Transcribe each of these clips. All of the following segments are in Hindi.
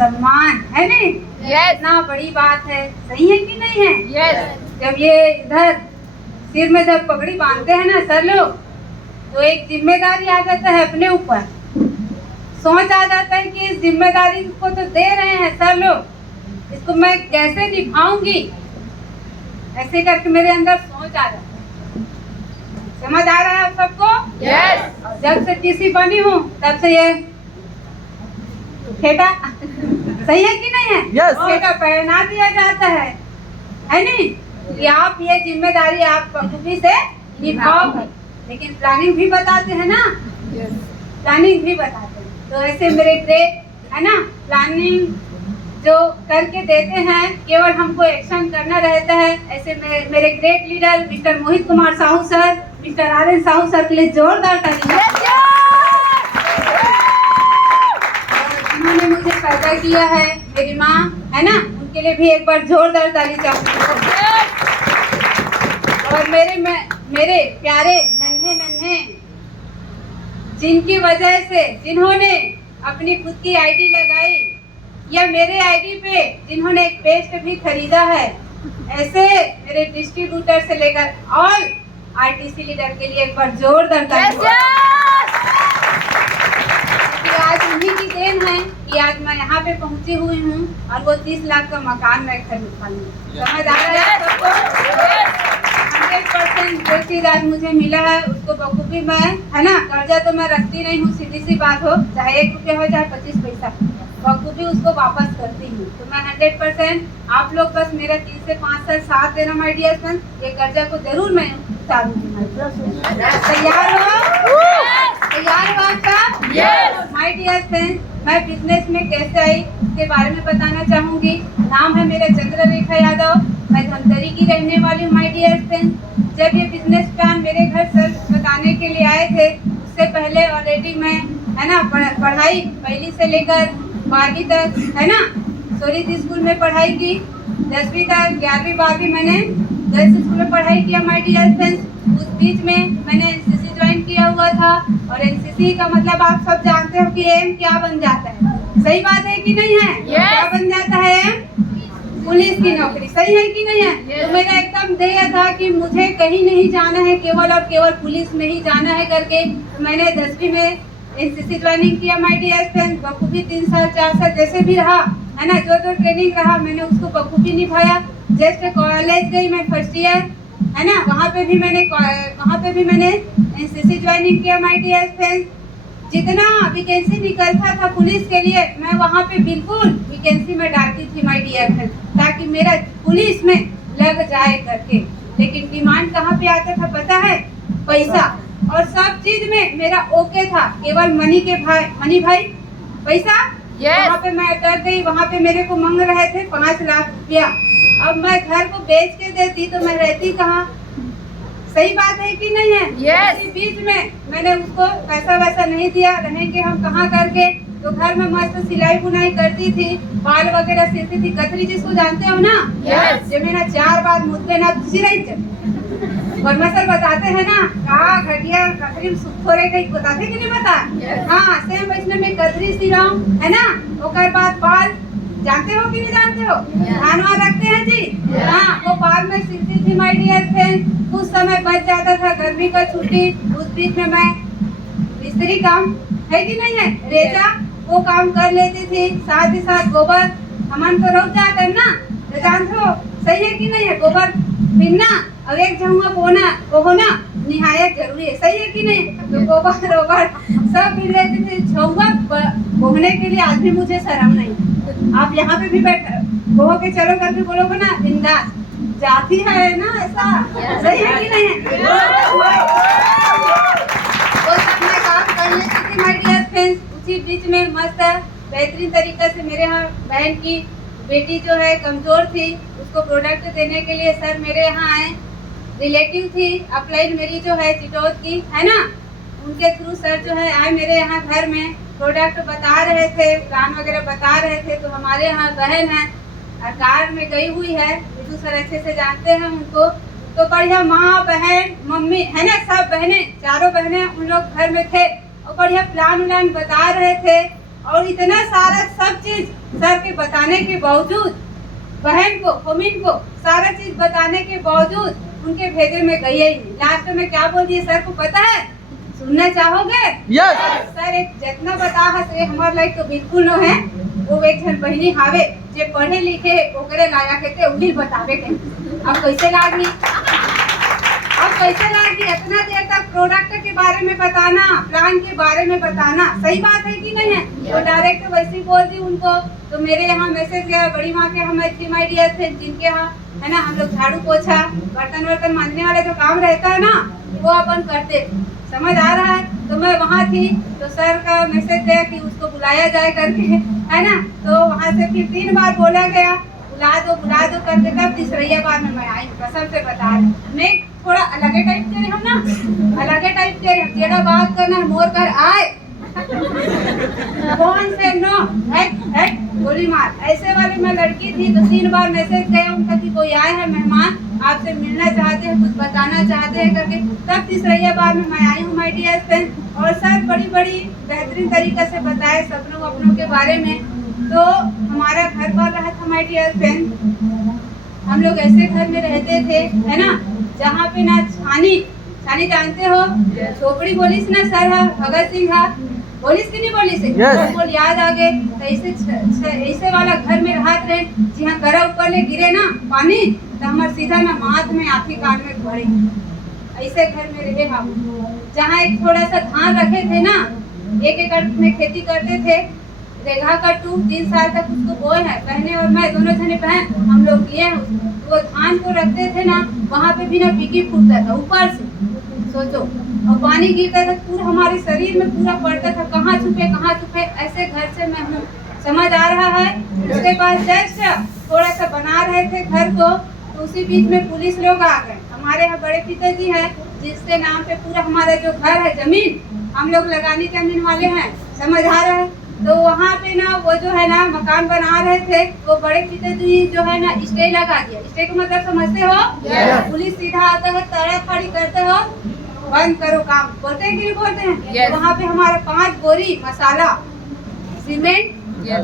सम्मान है नहीं? Yes. इतना बड़ी बात है, सही है कि नहीं है? Yes. जब ये इधर सिर में जब पगड़ी बांधते हैं ना सर लोग, तो एक जिम्मेदारी आ जाता है अपने ऊपर। सोच आ जाता है कि इस जिम्मेदारी को तो दे रहे हैं सर लोग, इसको मैं कैसे निभाऊंगी, ऐसे करके मेरे अंदर सोच आ जाता है। समझ आ रहा है आप सबको? Yes. जब से टीसी बनी हूँ तब से ये फेटा सही है कि नहीं है? Yes. फेटा पहना दिया जाता है नहीं कि आप ये जिम्मेदारी आप बखूबी से निभाओगे। लेकिन प्लानिंग भी बताते हैं ना, Yes. प्लानिंग भी बताते हैं। तो ऐसे मेरे ग्रेट है ना, प्लानिंग जो करके देते हैं, केवल हमको एक्शन करना रहता है। ऐसे मेरे great leader mister Mohit Kumar Sahu sir, mister RN Sahu sir के लिए जोरदार तालियां। उन्होंने मुझे पैदा किया है, मेरी माँ है ना, उनके लिए भी एक बार जोरदार ताली चाहिए। और मेरे प्यारे नन्हे नन्हे जिनकी वजह से, जिन्होंने अपनी खुद की आईडी लगाई या मेरे आईडी पे जिन्होंने एक पेस्ट भी खरीदा है, ऐसे मेरे डिस्ट्रीब्यूटर से लेकर ऑल आरटीसी लीडर के लिए एक बार जोरदार ताली। आज उन्हीं की देन है कि आज मैं यहाँ पे पहुँची हुई हूँ और वो 30 लाख का मकान मैं खरीद पाई हूँ। समझ आ रहा है सबको? 100% जो चीज आज मुझे मिला है उसको बखूबी मैं है ना, कर्जा तो मैं रखती नहीं हूँ, सीधी सी बात हो, चाहे 1 रुपया हो चाहे 25 पैसा, बखूबी उसको वापस करती हूँ। तो मैं 100% आप लोग बस मेरा 3 से 5 साल साथ देना माय डियर फ्रेंड, ये कर्जा को जरूर मैं उतारूंगी। तैयार हो? तैयार हो आपका? Yes. माय डियर फ्रेंड, मैं बिजनेस में कैसे आई इसके बारे में बताना चाहूंगी। नाम है मेरा चंद्ररेखा यादव, मैं धमतरी की रहने वाली हूँ। माय डियर फ्रेंड, जब ये बिजनेस प्लान मेरे घर सर बताने के लिए आए थे, उससे पहले ऑलरेडी मैं है ना पढ़ाई पहली से लेकर 12वीं तक है ना सोरित स्कूल में पढ़ाई की, 10वीं तक 11वीं 12वीं मैंने गर्ल्स स्कूल में पढ़ाई किया। माय डियर फ्रेंड्स, उस बीच में मैंने एनसीसी ज्वाइन किया हुआ था, और एनसीसी का मतलब आप सब जानते हो कि एम क्या बन जाता है। सही बात है कि नहीं है? Yes. क्या बन जाता है एम? पुलिस की नौकरी। सही है कि नहीं है? Yes. तो मेरा एकदम ध्येय था कि मुझे कहीं नहीं जाना है, केवल और केवल पुलिस में ही जाना है करके। तो मैंने 10वीं में एनसीसी ज्वाइनिंग किया। माय डियर फ्रेंड्स, बखूबी 3 साल 4 साल जैसे भी रहा है ना, जो ट्रेनिंग रहा मैंने उसको बखूबी निभाया। जस्ट कॉलेज गई मैं फर्स्ट ईयर है ना, वहाँ पे भी मैंने एनसीसी ज्वाइनिंग किया। माय डियर फ्रेंड्स, जितना वैकेंसी निकलता था पुलिस के लिए, मैं वहाँ पे बिल्कुल वैकेंसी में डालती थी माय डियर फ्रेंड्स, ताकि मेरा पुलिस में लग जाए करके। लेकिन डिमांड कहाँ पे आता था पता है? पैसा। और सब चीज में मेरा ओके था, केवल मनी भाई पैसा। Yes. वहाँ पे मैं कर गई, वहाँ पे मेरे को मांग रहे थे 5 लाख रुपया। अब मैं घर को बेच के देती तो मैं रहती कहाँ? सही बात है कि नहीं है? Yes. इसी बीच में मैंने उसको पैसा वैसा नहीं दिया, रहेंगे हम कहाँ करके। तो घर में मस्त सिलाई बुनाई करती थी, बाल वगैरह सिलती थी। कतरी जिसको जानते हो ना? जब मेरा 4 बार मुझ पे ना दूसरी रही और सर बताते हैं ना कहा घटिया कतरी थोड़े कहीं बताते कि नहीं बता? हाँ, सेम वैसे में कतरी सी रहा हूँ, है ना। ओकर बाद बाल जानते हो कि नहीं जानते हो? धानवा रखते हैं जी। हाँ, वो बाल में सिलती थी माय डियर फ्रेंड। कुछ समय बच जाता था गर्मी का छुट्टी, उस बीच में मैं मिस्त्री काम है कि नहीं है, रेजा वो काम कर लेती थी। साथ ही साथ गोबर हमन तो रुक जाते हैं ना, तो जानते हो सही है कि नहीं है? गोबर बिनना और एक जगह बोना वो होना निहायत जरूरी है, सही है कि नहीं? तो गोबर रोबर सब मिल लेते थे। झुआ बोहने के लिए आज भी मुझे शर्म नहीं। आप यहाँ पे भी बैठ बोह के चलो करके बोलोगे ना बिंदास, जाती है ना ऐसा, सही है कि नहीं है? वो सब मैं काम कर लेती थी माय डियर फ्रेंड्स। उसी बीच में मस्त बेहतरीन तरीके से मेरे यहाँ बहन की बेटी जो है कमजोर थी, उसको प्रोडक्ट देने के लिए सर मेरे यहाँ आए। रिलेटिव थी अपलाइन मेरी जो है चिटौत की, है ना, उनके थ्रू सर जो है आए मेरे यहाँ घर में। प्रोडक्ट बता रहे थे, प्लान वगैरह बता रहे थे। तो हमारे यहाँ बहन है और कार में गई हुई है, विदु सर अच्छे से जानते हैं उनको। तो बढ़िया माँ बहन मम्मी है ना, सब बहनें, चारों बहनें उन लोग घर में थे और बढ़िया प्लान उलान बता रहे थे। और इतना सारा सब चीज सर के बताने के बावजूद, बहन को मम्मी को सारा चीज बताने के बावजूद उनके भेजे में गई ही नहीं। लास्ट में क्या बोल दिए सर को पता है? सुनना चाहोगे? यस। सर एक जितना बता है हमारे लाइक तो बिल्कुल न है। वो एक जन बहनी हावे जे पढ़े लिखे ओकरे लायक है, उन्हीं बतावे के। अब कैसे लागी इतना देर तक प्रोडक्ट के बारे में बताना, प्लान के बारे में बताना, सही बात है कि नहीं है? तो डायरेक्ट वैसे ही बोल दी उनको। तो मेरे यहाँ मैसेज गया बड़ी माँ के, हमें 3 माय डियर थे जिनके यहाँ है ना हम लोग झाड़ू पोछा बर्तन वर्तन मांजने वाला जो काम रहता है ना वो अपन करते थे, समझ आ रहा है? तो मैं वहाँ थी तो सर का मैसेज गया कि उसको बुलाया जाए करके, है ना। तो वहाँ से फिर 3 बार बोला गया बुला दो करके। तब तीसरी बार में मैं आई, कसम से बता रही। मैं थोड़ा अलगे टाइप के हम ना, अलगे टाइप के जेड़ा बात करना मोर कर आए कौन से नो हेड गोली मार, ऐसे वाली मैं लड़की थी। तो 3 बार मैसेज गया उनका कि कोई आए हैं मेहमान, आपसे मिलना चाहते हैं, कुछ बताना चाहते हैं करके। तब तीसरी बार में मैं आई हूँ माय डियर फ्रेंड। और सर बड़ी बेहतरीन तरीके से बताए सपनों अपनों के बारे में। तो हमारा घर पर रहा था माय डियर फ्रेंड, हम लोग ऐसे घर में रहते थे, है ना, जहाँ पे ना छानी जानते हो, झोपड़ी बोली से ना सर है, भगत सिंह है, बोलिस कि नहीं बोलिस? बोल याद आ गए। तो ऐसे वाला घर में रहते रहे, जहाँ गरा ऊपर ले गिरे ना पानी तो हमारे सीधा ना माथ में आँखी कान में भरे। ऐसे घर में रहे हम, जहाँ एक थोड़ा सा धान रखे थे ना, 1 एकड़ में खेती करते थे। रेघा कट्टू 3 साल तक उसको बोए है, बहने और मैं दोनों जने बहन हम लोग किए हैं उसको। वो धान को रखते थे ना, वहाँ पे भी ना पिकी फूटता था ऊपर से, सोचो, और पानी गिरता था पूरा हमारे शरीर में पूरा पड़ता था। कहाँ छुपे ऐसे घर से मैं हूँ, समझ आ रहा है? उसके बाद जस्ट थोड़ा सा बना रहे थे घर को, तो उसी बीच में पुलिस लोग आ गए। हमारे यहाँ बड़े पिताजी हैं जिसके नाम पे पूरा हमारा जो घर है जमीन हम लोग लगानी जमीन वाले हैं, समझ आ रहा है? तो वहाँ पे ना वो जो है ना मकान बना रहे थे, वो बड़े पिताजी जो है ना स्टे लगा दिया। स्टे का मतलब समझते हो? पुलिस सीधा आता है, ताड़ा फाड़ी करते हो, बंद करो काम, बोलते हैं कि नहीं बोलते हैं? तो वहाँ पे हमारा 5 बोरी मसाला सीमेंट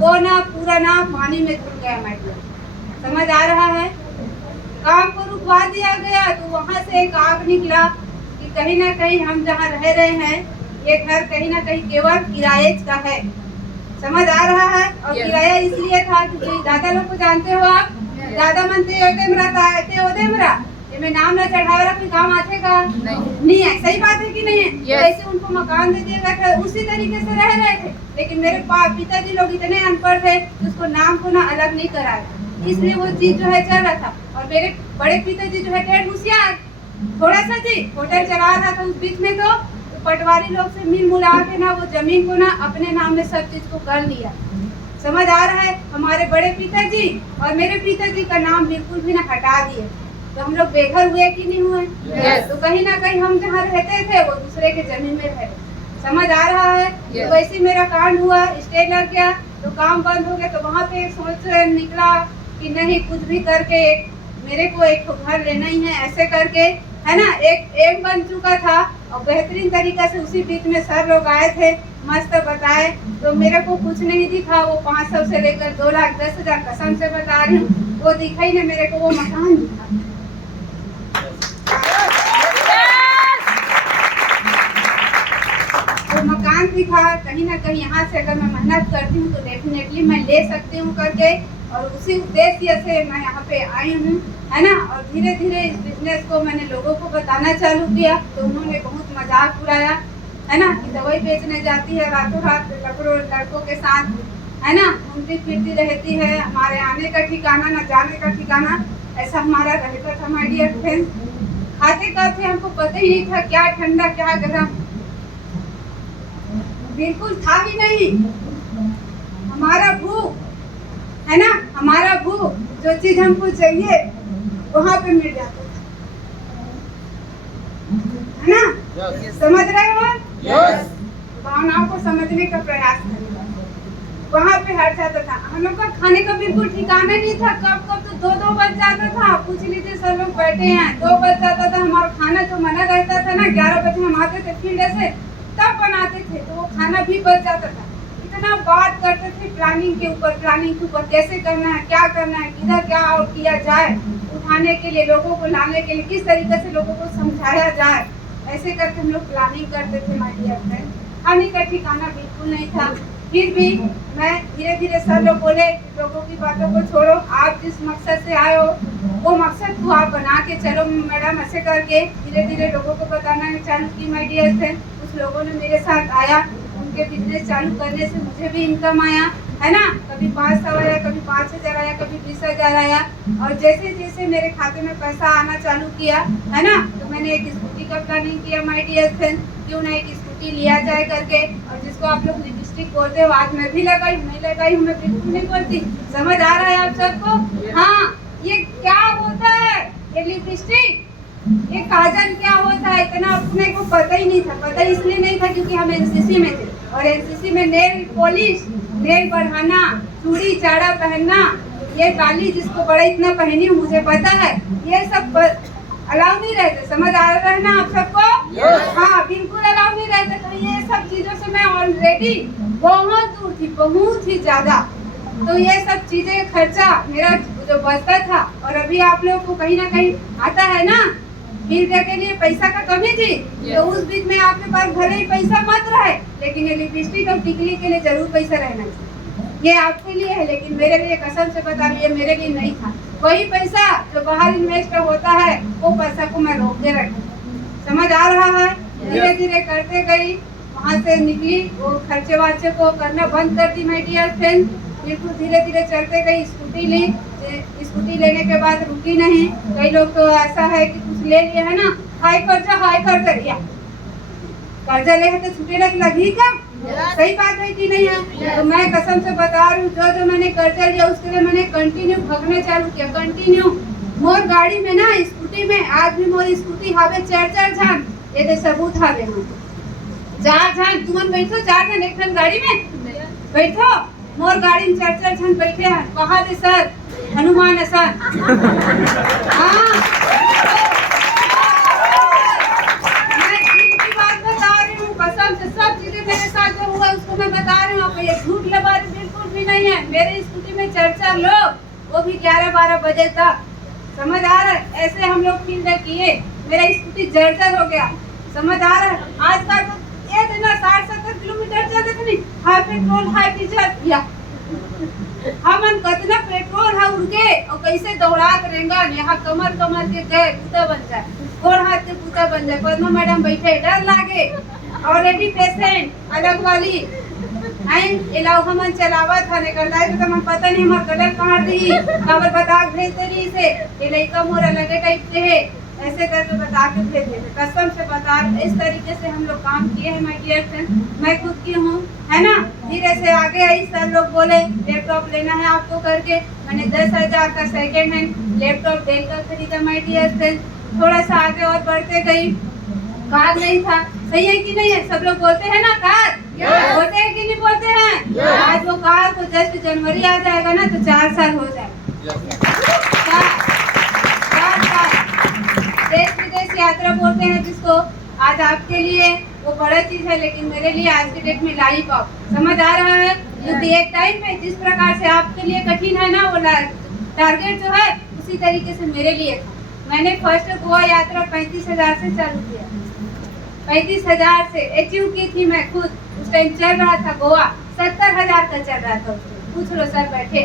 वो ना पूरा ना पानी में धुल गया मैटर, समझ आ रहा है? काम को रुकवा दिया गया। तो वहाँ से एक आग निकला कि कहीं ना कहीं हम जहाँ रह रहे हैं ये घर कहीं ना कहीं केवल किराए का है, समझ आ रहा है? और किराया इसलिए था क्योंकि दादा लोग को जानते हो आप, दादा मनते मैं नाम ना चढ़ावे रहा कोई काम आते का नहीं है, सही बात है कि नहीं है? ऐसे उनको मकान दे दिया गया था, उसी तरीके से रह रहे थे। लेकिन मेरे पिताजी लोग इतने अनपढ़ थे उसको नाम को ना अलग नहीं कराया, इसलिए वो चीज जो है चल रहा था। और मेरे बड़े पिताजी जो है ढेर होशियार, थोड़ा सा जी होटल चला रहा था उस बीच में। तो पटवारी लोग से मिल मुला के ना वो जमीन को ना अपने नाम में सब चीज को कर लिया, समझ आ रहा है? हमारे बड़े पिताजी और मेरे पिताजी का नाम बिल्कुल भी ना हटा दिए। तो हम लोग बेघर हुए कि नहीं हुए? तो कहीं ना कहीं हम जहाँ रहते थे वो दूसरे के जमीन में रहे, समझ आ रहा है। तो वैसे मेरा कांड हुआ, स्टे लग गया तो काम बंद हो गया। तो वहाँ पे सोच निकला कि नहीं कुछ भी करके मेरे को एक घर लेना ही है, ऐसे करके है ना। एक बन चुका था और बेहतरीन तरीका से उसी बीच में सर लोग आए थे, मस्त बताए। तो मेरे को कुछ नहीं दिखा, वो 500 से लेकर 2,10,000 कसम से बता रही हूँ, वो दिखा ही नहीं मेरे को, वो मकान दिखा। वो मकान दिखा कहीं ना कहीं। यहाँ से अगर मैं मेहनत करती हूँ तो डेफिनेटली मैं ले सकती हूँ करके, और उसी उद्देश्य से मैं यहाँ पे आई हूँ, है ना। और धीरे धीरे इस बिजनेस को मैंने लोगों को बताना चालू किया तो उन्होंने बहुत मजाक उड़ाया, है ना, कि दवाई बेचने जाती है रातों रात लड़कों के साथ, है ना, घूमती फिरती रहती है, हमारे आने का ठिकाना ना जाने का ठिकाना, ऐसा हमारा रहता था माय डियर फ्रेंड्स। खाते खाते हमको पता ही नहीं था क्या ठंडा क्या गरम, बिल्कुल था ही नहीं। हमारा भूख, है ना, हमारा भूख जो चीज हमको चाहिए वहाँ पे मिल जाता था, है ना। समझ रहे हो? भावनाओं को समझने का प्रयास करें। वहाँ पे हट जाता था। हम लोग का खाने का बिल्कुल ठिकाना नहीं था, कब कब तो 2-2 बज जाता था। पूछ लीजिए सर लोग बैठे हैं, 2 बज जाता था। हमारा खाना जो मना रहता था ना, 11 बजे हम आते थे फील्ड से, तब बनाते थे तो वो खाना भी बच जाता था। इतना बात करते थे प्लानिंग के ऊपर, कैसे करना है, क्या करना है, किधर क्या और किया जाए, उठाने के लिए, लोगों को लाने के लिए किस तरीके से लोगों को समझाया जाए, ऐसे करके हम लोग प्लानिंग करते थे माय डियर फ्रेंड। खाने का ठिकाना बिल्कुल नहीं था। फिर भी मैं धीरे धीरे सर लोग बोले लोगों की बातों को छोड़ो, आप जिस मकसद से आए हो वो मकसद को आप बना के चलो मैडम, ऐसे करके धीरे धीरे लोगों को बताना चालू की माय डियर फ्रेंड। कुछ लोगों ने मेरे साथ आया, उनके बिजनेस चालू करने से मुझे भी इनकम आया, है ना। कभी 500 आया, कभी 5,000 आया, कभी 20,000 आया। और जैसे जैसे मेरे खाते में पैसा आना चालू किया, है ना, तो मैंने एक स्कूटी का प्लानिंग किया माय डियर फ्रेंड, क्यों ना एक स्कूटी लिया जाए करके। और जिसको आप लोग लिपस्टिक बोलते हो, आज मैं भी लगाई, नहीं लगाई हूँ, मैं बिल्कुल नहीं बोलती। समझ आ रहा है आप सबको? हाँ, ये क्या होता है, ये लिपस्टिक, ये काजल क्या होता है, इतना अपने को पता ही नहीं था। पता इसलिए नहीं था क्योंकि हम एनसीसी में थे, और एनसीसी में नेल पॉलिश, नेल बढ़ाना, चूड़ी चाड़ा पहनना, ये बाली जिसको बड़ा इतना पहनी हूँ मुझे पता है, ये सब अलाउ नहीं रहते। समझ आ रहा है ना आप सबको? हाँ, बिल्कुल अलाउ नहीं रहते। तो ये सब चीजों से मैं ऑलरेडी बहुत दूर थी, बहुत ही ज्यादा। तो ये सब चीजें खर्चा मेरा जो बचता था, और अभी आप लोगों को कहीं ना कहीं आता है ना, फिर के लिए पैसा का कमी थी, तो उस बीच में आपके पास भले ही पैसा मत रहे, लेकिन ये लिपस्टिक और टिकली के लिए जरूर पैसा रहना चाहिए। ये आपके लिए है, लेकिन मेरे लिए कसम से बता रही है, मेरे लिए नहीं था। वही पैसा जो बाहर इन्वेस्ट होता है, वो पैसा को मैं रोक के रखी। समझ आ रहा है? धीरे धीरे करते गई, वहाँ से निकली, वो खर्चे वार्चे को करना बंद कर दी माय डियर फ्रेंड। बिल्कुल धीरे धीरे चलते गई, स्कूटी ली। स्कूटी लेने के बाद रुकी नहीं। कई लोग तो ऐसा है कि कुछ ले लिया है ना, हाई कर्जा लिया, कर्जा ले तो छूटे लगी का, सही बात है कि नहीं है? तो मैं कसम से बता रही हूँ, जो मैंने कर्जा लिया उसके लिए मैंने कंटिन्यू भगना चालू किया, कंटिन्यू। मोर गाड़ी में ना, स्कूटी में, आज भी मोर स्कूटी हावे 4-4 जान, ये दे सबूत हावे हम 4 जान। तुम बैठो 4 जन एक गाड़ी में बैठो, मोर गाड़ी में 4-4 जन बैठे हैं। कहा दे सर हनुमान सर, हाँ, मैं दिल की बात बता रही हूँ, कसम से सब चीजें मेरे साथ जो हुआ उसको मैं बता रही हूँ। ये झूठ लबा बिल्कुल भी नहीं है। मेरे स्कूटी में 4-4 लोग, वो भी 11-12 बजे तक। समझ आ रहा है? ऐसे हम लोग फील्ड किए, मेरा स्कूटी जर्जर हो गया। समझ आ रहा है? आज तक तो ये दिन 60-70 किलोमीटर चलते थे, नहीं हाई पेट्रोल हाई डीजल या हमन कतना पेट्रोल है उनके, और कैसे दौड़ात रहेंगे, यहाँ कमर के गए पूता बन जाए, गोड़ हाथ के पूता बन जाए। पद्मा मैडम बैठे, डर लागे, ऑलरेडी पेशेंट अलग वाली इलाव हमन चलावत है, निकलता है तो मन पता नहीं हमार गलत कहाँ दी, खबर बता भेज दे से ये लड़का मोरा लगे टाइप से है, ऐसे करके बता के भेज देते। कसम से बता, इस तरीके से हम लोग काम किए हैं माय डियर फ्रेंड। मैं खुद की हूँ, है ना। धीरे से आगे आई, सब लोग बोले लैपटॉप लेना है आपको करके, मैंने 10,000 का सेकेंड हैंड लैपटॉप डेल का खरीदा माय डियर फ्रेंड। थोड़ा सा आगे और बढ़ते गई, कार नहीं था, सही है कि नहीं है? सब लोग बोलते हैं ना कार, बोलते हैं कि नहीं बोलते हैं? आज वो कार को जस्ट जनवरी आ जाएगा ना तो 4 साल हो जाएगा। 4 साल देश विदेश यात्रा बोलते हैं जिसको, आज आपके लिए वो बड़ा चीज है, लेकिन मेरे लिए आज के डेट में लॉलीपॉप। समझ आ रहा है? क्योंकि एक टाइम पे जिस प्रकार से आपके लिए कठिन है ना वो टारगेट जो है, उसी तरीके से मेरे लिए था। मैंने फर्स्ट गोवा यात्रा 35,000 से चालू किया, 35,000 से अचीव की थी मैं खुद। उस टाइम चल रहा था गोवा 70,000 का चल रहा था, पूछ लो सर बैठे।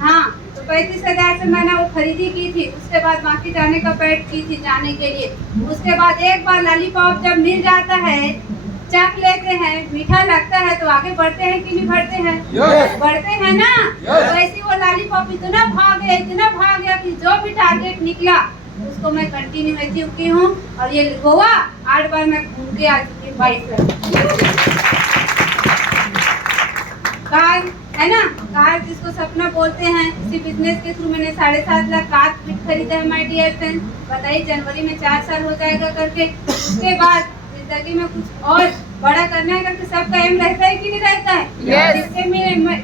हाँ, तो 35,000 से मैंने वो खरीदी की थी। उसके बाद बाकी जाने का पैड की थी जाने के लिए। उसके बाद एक बार लॉलीपॉप जब मिल जाता है, चख लेते हैं, मीठा लगता है, तो आगे बढ़ते हैं कि नहीं बढ़ते हैं? बढ़ते हैं ना। वैसे वो लॉलीपॉप इतना भाग गया कि जो भी टारगेट निकला उसको मैं कंटिन्यू अचीव की हूँ। और ये गोवा 8 बार मैं घूम के आ चुकी हूँ, 22 कार है ना, कार जिसको सपना बोलते हैं। इसी बिजनेस के थ्रू मैंने 7.5 लाख कार खरीदा है माय डियर फ्रेंड। बताइए जनवरी में 4 साल हो जाएगा करके। उसके बाद जिंदगी में कुछ और बड़ा करना है करके सबका एम रहता है कि नहीं रहता है?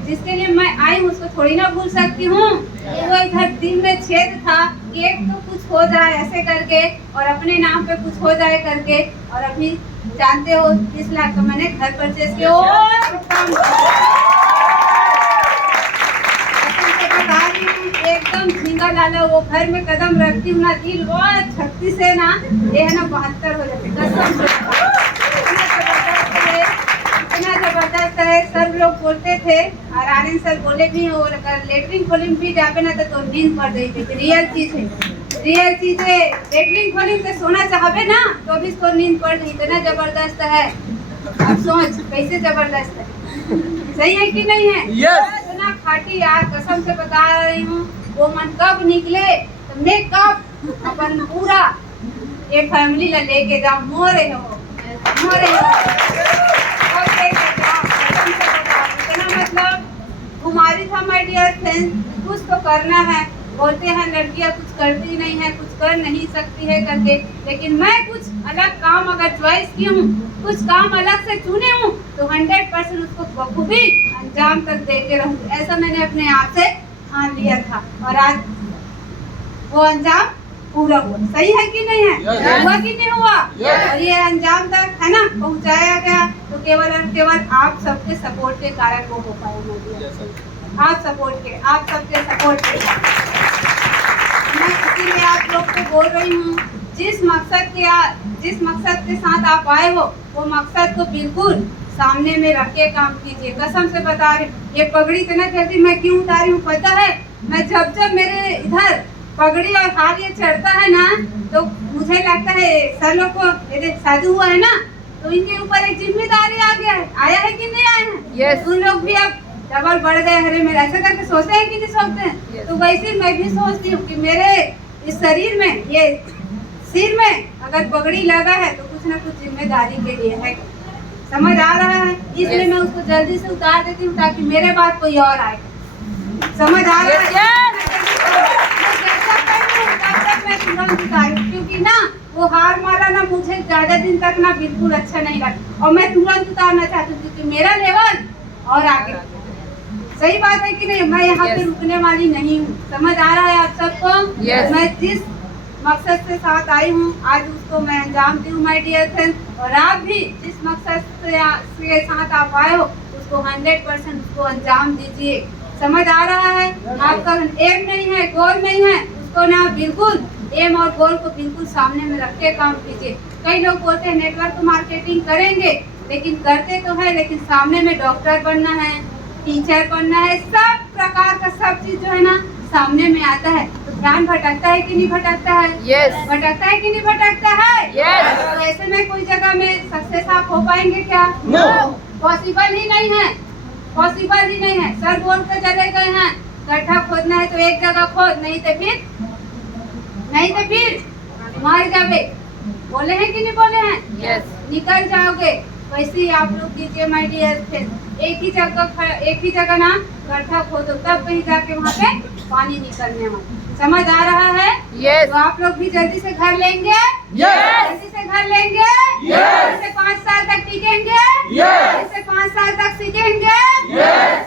जिसके लिए मैं आई हूँ उसको थोड़ी ना भूल सकती हूँ। वो इधर दिल में छेद था कि एक तो कुछ हो जाए ऐसे करके और अपने नाम पे कुछ हो जाए करके। और अभी जानते हो 30 लाख का मैंने घर परचेज किया। एकदम झींगा डाला वो घर में कदम रखती हूँ ना, दिल वो 36 से ना ये है ना 72 हो जाते। कसम से इतना जबरदस्त है। सर लोग बोलते थे और आनंद सर बोले भी, और लेटरिन खोलिंग भी जावे ना तो नींद पड़ गई थी। रियल चीज है, रियल चीज है। लेटरिन खोलिंग से सोना चाहवे ना तो भी इसको नींद पड़ गई। इतना जबरदस्त है, अब सोच कैसे जबरदस्त है। सही है कि नहीं है? इतना खाटी यार, कसम से बता रही हूँ। वो मन कब निकले तो मैं कब अपन पूरा ये फैमिली ला लेके जाऊँ। मोरे हो इतना मतलब कुमारी था माय डियर फ्रेंड। कुछ तो करना है। बोलते हैं लड़कियां कुछ करती नहीं है, कुछ कर नहीं सकती है करके, लेकिन मैं कुछ अलग काम अगर चॉइस की हूँ, कुछ काम अलग से चुने हूँ तो 100% उसको बखूबी अंजाम तक देके रहूँगी। ऐसा मैंने अपने आप से ठान लिया था और आज वो अंजाम पूरा हुआ। सही है कि नहीं है? हुआ कि नहीं हुआ? और ये अंजाम तक है ना पहुँचाया गया तो केवल और केवल आप सबके सपोर्ट के कारण वो हो पाया। आप सबके सपोर्ट के। मैं इसीलिए आप लोग को बोल रही हूँ, जिस मकसद के साथ आप आए हो वो मकसद को बिल्कुल सामने में रख के काम कीजिए। कसम से बता रही हूँ, ये पगड़ी इतना जल्दी मैं क्यों उतारी हूँ पता है? मैं जब मेरे इधर पगड़ी और हार ये चढ़ता है ना तो मुझे लगता है सर लोग को शादी हुआ है ना तो इनके ऊपर एक जिम्मेदारी आ गया है। आया है कि नहीं आया है? yes. उन लोग भी अब डबल बढ़ गए। अरे मेरे ऐसा करके सोचते हैं कि नहीं सोचते हैं? yes. तो वैसे मैं भी सोचती हूँ कि मेरे इस शरीर में, ये सिर में अगर पगड़ी लगा है तो कुछ ना कुछ जिम्मेदारी के लिए है। समझ आ रहा है? इसलिए मैं उसको जल्दी से उतार देती हूँ ताकि मेरे बाद कोई और आए। समझ आ रहा है? मैं तुरंत उतारूं, क्योंकि ना वो हार मारा ना मुझे ज्यादा दिन तक ना बिल्कुल अच्छा नहीं लगा और मैं तुरंत उतारना चाहती हूँ क्योंकि मेरा लेवल और आगे। सही बात है कि नहीं? मैं यहाँ पे रुकने वाली नहीं हूँ। समझ आ रहा है आप सबको? मैं जिस मकसद से साथ आई हूँ आज उसको मैं अंजाम दूँ माय डियर फ्रेंड। और आप भी जिस मकसद से साथ आप आए हो उसको 100% उसको अंजाम दीजिए। समझ आ रहा है? आपका एम नहीं है, गोल नहीं है, उसको ना बिल्कुल एम और गोल को बिल्कुल सामने में रख के काम कीजिए। कई लोग बोलते हैं नेटवर्क मार्केटिंग करेंगे, लेकिन करते तो है, लेकिन सामने में डॉक्टर बनना है, टीचर बनना है, सब प्रकार का सब चीज जो है ना सामने में आता है तो ध्यान भटकता है कि नहीं भटकता है? yes. भटकता है कि नहीं भटकता है? yes. तो ऐसे में कोई जगह में सक्सेस आप हो पाएंगे क्या? no. पॉसिबल ही नहीं है, पॉसिबल ही नहीं है। सर बोल के चले गए हैं गड्ढा खोदना है तो एक जगह खोद, नहीं तो फिर मर जाओगे। बोले हैं कि नहीं बोले हैं? yes. निकल जाओगे। वैसे ही आप लोग कीजिए माय डियर फ्रेंड। एक ही जगह ना गड्ढा खोदो, तब कहीं जाके वहाँ पे पानी निकलने वाला। समझ आ रहा है? Yes. तो आप लोग भी जल्दी से घर लेंगे? Yes. जल्दी से घर लेंगे? Yes. जल्दी से 5 साल तक टिकेंगे? Yes. जल्दी से 5 साल तक सीखेंगे? Yes.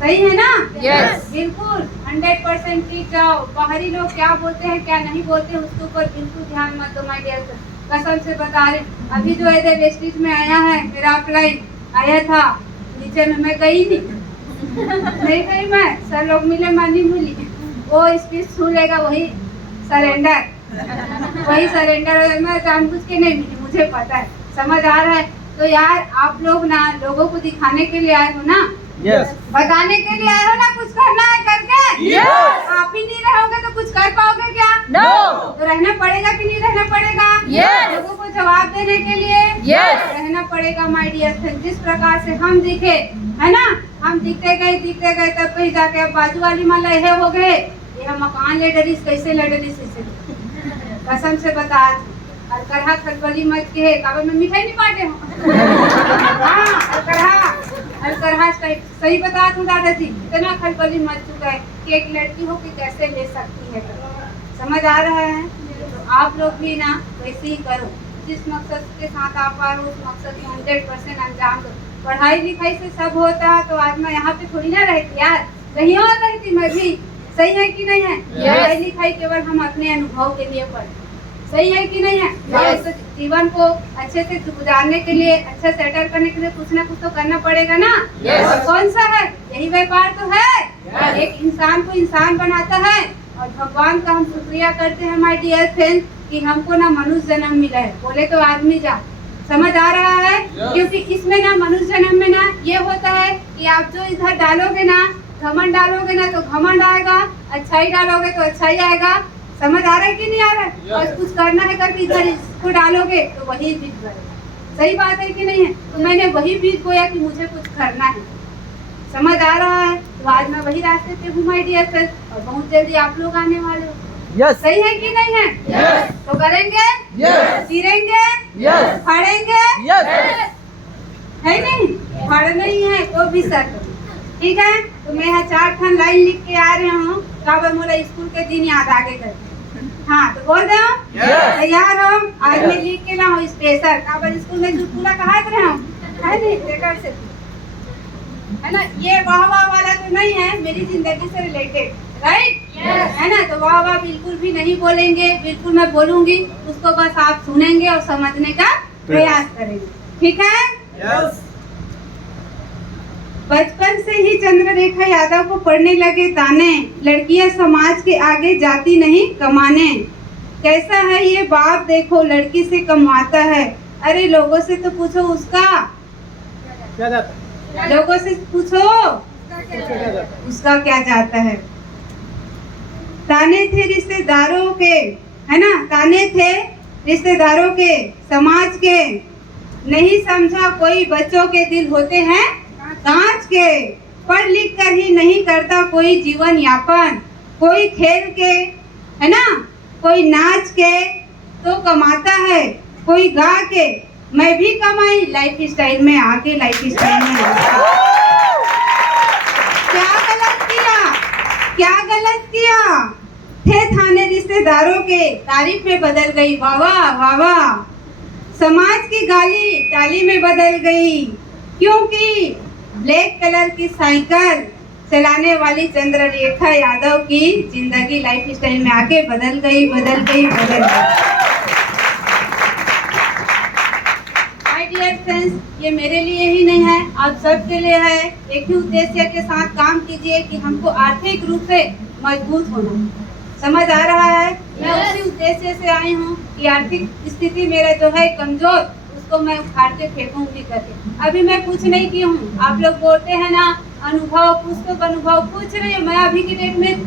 सही है ना? Yes. बिल्कुल 100% टीक जाओ। बाहरी लोग क्या बोलते हैं क्या नहीं बोलते हैं उसके ऊपर बिल्कुल ध्यान मत दो माय डियर। कसम से बता रहे, अभी जो इधर वेस्टिज में आया है, मेरा अप्लाई आया था, नीचे में मैं गई नहीं गई मैं, सर लोग मिले, मैं नहीं मिली। वो स्पीच छू लेगा वही सरेंडर हो। मैं जानबूझ के नहीं मिली, मुझे पता है। समझ आ रहा है? तो यार आप लोग ना लोगों को दिखाने के लिए आए हो ना, Yes. बताने के लिए आए हो ना कुछ करना है करके। Yes. आप ही नहीं रहोगे तो कुछ कर पाओगे क्या? No. तो रहना पड़ेगा कि नहीं रहना पड़ेगा? Yes. लोगों को जवाब देने के लिए Yes. रहना पड़ेगा माय डियर फ्रेंड। जिस प्रकार से हम दिखे है ना, हम दिखते गए तब कहीं जाके अब बाजू वाली माला ये हो गए, ये हम मकान ले डरीस कैसे लड़लीस इसे। कसम से बता, अलकरहा खलबली मच के काबे में मिठाई नहीं बांटे हो। हाँ, अलकरहा सही बता दूं दादाजी, इतना खलबली मच चुका है कि एक लड़की हो कि कैसे ले सकती है। समझ आ रहा है? तो आप लोग भी ना वैसे ही करो, जिस मकसद के साथ आप आ रहे हो उस मकसद को 100% अंजाम दो। पढ़ाई लिखाई से सब होता, तो आज मैं यहाँ पे थोड़ी ना रहती यार, कहीं और रहती मैं भी। सही है कि नहीं है? पढ़ाई लिखाई केवल हम अपने अनुभव के लिए पढ़े। सही है कि नहीं है? Yes. तो जीवन को अच्छे से गुजारने के लिए, अच्छा सेटल करने के लिए कुछ ना कुछ तो करना पड़ेगा ना। Yes. और कौन सा है? यही व्यापार तो है। Yes. एक इंसान को इंसान बनाता है, और भगवान का हम शुक्रिया करते हैं माय डियर फ्रेंड कि हमको ना मनुष्य जन्म मिला है। बोले तो आदमी जा, समझ आ रहा है? Yes. क्योंकि इसमें ना मनुष्य जन्म में ना ये होता है कि आप जो इधर डालोगे ना, घमंड डालोगे ना तो घमंड आएगा, अच्छाई डालोगे तो अच्छाई आएगा। समझ आ रहा है कि नहीं आ रहा है? Yes. और कुछ करना है करके इधर इसको डालोगे तो वही बीज बनेगा। सही बात है कि नहीं है? तो मैंने वही बीज बोया कि मुझे कुछ करना है। समझ आ रहा है? तो आज मैं वही रास्ते पे हूँ माय डियर फ्रेंड, और बहुत जल्दी आप लोग आने वाले हो। Yes. सही है कि नहीं है? Yes. तो करेंगे, Yes. चीरेंगे, Yes. फाड़ेंगे, Yes. है नहीं? फाड़ना ही है तो भी सर, ठीक है? तो मैं यहाँ 4 ठन लाइन लिख के आ रही हूँ, काबर मोला स्कूल के दिन याद आगे कर। हाँ, तो बोल रहे हो? Yes. तैयार हो? आज मैं लिख के ना हो स्पेशल, काबर स्कूल में जो पूरा कहा रहे हो, है नहीं? लेकर से है ना, ये वाह वाह वाला तो नहीं है, मेरी जिंदगी से रिलेटेड, राइट? है ना? तो वाह वाह बिल्कुल भी नहीं बोलेंगे, बिल्कुल मैं बोलूंगी उसको बस आप सुनेंगे और समझने का प्रयास करेंगे, ठीक है? Yes. बचपन से ही चंद्ररेखा यादव को पढ़ने लगे ताने, लड़कियां समाज के आगे जाती नहीं कमाने। कैसा है ये बाप देखो, लड़की से कमाता है। अरे लोगों से तो पूछो उसका, क्या जाता है? लोगों से पूछो उसका क्या जाता है। ताने थे रिश्तेदारों के, है ना, ताने थे रिश्तेदारों के, समाज के, नहीं समझा कोई बच्चों के दिल होते हैं कांच के। पढ़ लिख कर ही नहीं करता कोई जीवन यापन, कोई खेल के, है ना, कोई नाच के तो कमाता है, कोई गा के। मैं भी कमाई लाइफ स्टाइल में आके, लाइफ स्टाइल में क्या गलत किया, क्या गलत किया? थे थाने रिश्तेदारों के, तारीफ में बदल गई वाह वाह वाह। समाज की गाली टाली में बदल गई, क्योंकि ब्लैक कलर की साइकिल चलाने वाली चंद्ररेखा यादव की जिंदगी लाइफ स्टाइल में आके बदल गई, बदल गई, बदल गई। माय डियर फ्रेंड्स, ये मेरे लिए ही नहीं है, आप सबके लिए है। एक ही उद्देश्य के साथ काम कीजिए कि हमको आर्थिक रूप से मजबूत होना। समझ आ रहा है? मैं उसी उद्देश्य से आई हूँ कि आर्थिक स्थिति मेरा जो है कमजोर, उसको मैं उखाड़ के फेंकूंगी करके। अभी मैं कुछ नहीं की हूँ। आप लोग बोलते हैं ना अनुभव, पुस्तक अनुभव, कुछ नहीं। मैं अभी की डेट में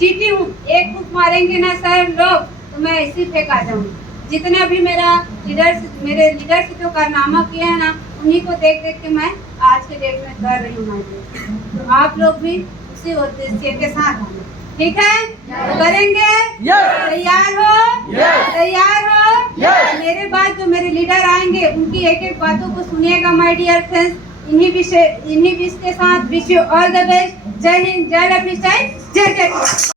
चीटी हूँ। एक फूक मारेंगे ना सर लोग तो मैं ऐसे ही फेंका जाऊँगी। जितना भी मेरे लीडरशिप जो कारनामा किए हैं ना, उन्हीं को देख देख के मैं आज के डेट में कर रही हूँ। तो आप लोग भी उसी उद्देश्य के साथ आना, ठीक है? करेंगे? तैयार हो? तैयार हो? मेरे बाद जो मेरे लीडर आएंगे उनकी एक एक बातों को सुनिएगा माय डियर फ्रेंड्स। इन्हीं विश के साथ wish you all the best. जय हिंद, जय लक्ष्मी, जय जय।